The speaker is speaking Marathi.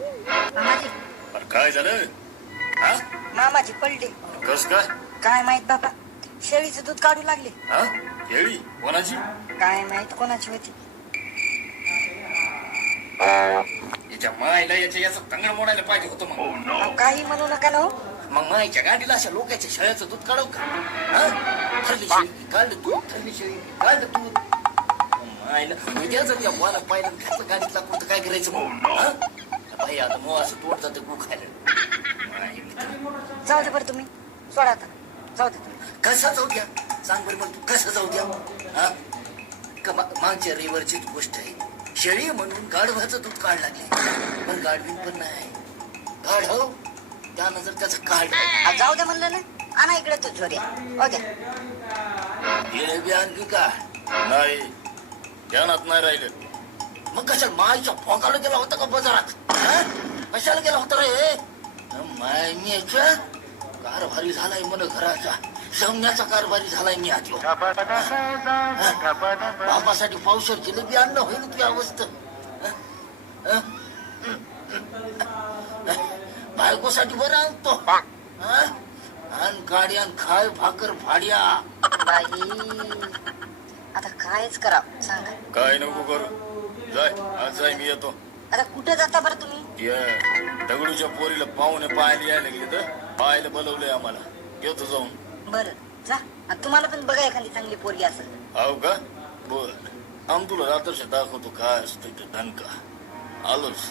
मामाजी अरे काय झालं? हा? मामाजी पडले. कस काय? काय माहित बाबा, शेळीचं दूध काढू लागले. हा? केळी कोणाची? काय माहित कोणाची होती. याच्या मायला याचं तंगड मोडायला पाहिजे होतं मग. अहो, काही म्हणू नका ना हो. मग मायच्या गाडीला अशा लोकांच्या शेळ्याचं दूध काढव का? हा? ठरली शेळी काढलं दूध, ठरली शेळी काढलं दूध. मायला उद्याच त्या मला पाहिलं घातलं गाडीतला कुठं काय करायचं मग? हा? बाई आता मग असं तोड जातं गु खायला. जाऊ दे बरं, तुम्ही सोडा आता. जाऊ दे तुम्ही. कसा जाऊ द्या? सांग बरं मग तू कसं जाऊ द्या? हा? का मागच्या रविवारचीच गोष्ट आहे. शेळी म्हणून गाढवाचं दूध काढ लागले, पण गाढवीन पण नाही. गाढव त्यानं जर त्याचं काढ जाऊ दे म्हणलं ना. आणा इकडे तू झोऱ्या. हो द्या. जिलेबी आणखी का? नाही, ध्यानात नाही राहिलं. मग कशाला मायच्या फोकाला गेला होता का बाजारात? हा? कशाला गेला होता रे? माय मी कारभारी झालाय म्हण घराचा, जमण्याचा कारभारी झालाय मी आज. बापासाठी पावसाळ जिलेबी आणणं होईल तुझी अवस्था. बायकोसाठी बरं आणतो. आण गाडी आण खाय भाकर भाड्या. बाई आता कायच करावं सांगा. काय नको करू, जाय आज जाय मी येतो. आता कुठे जाता बरं तुम्ही? दगडूच्या पोरीला पाहुणे पाहायला यायला लागले तर पाहायला बोलवलंय आम्हाला. येतो जाऊन. बरं जा. आणि तुम्हाला पण बघा एखादी चांगली पोरगी असेल. हो का? बर आम तुला रात्रच्या दाखवतो काय असतं ते दणका. आलोच.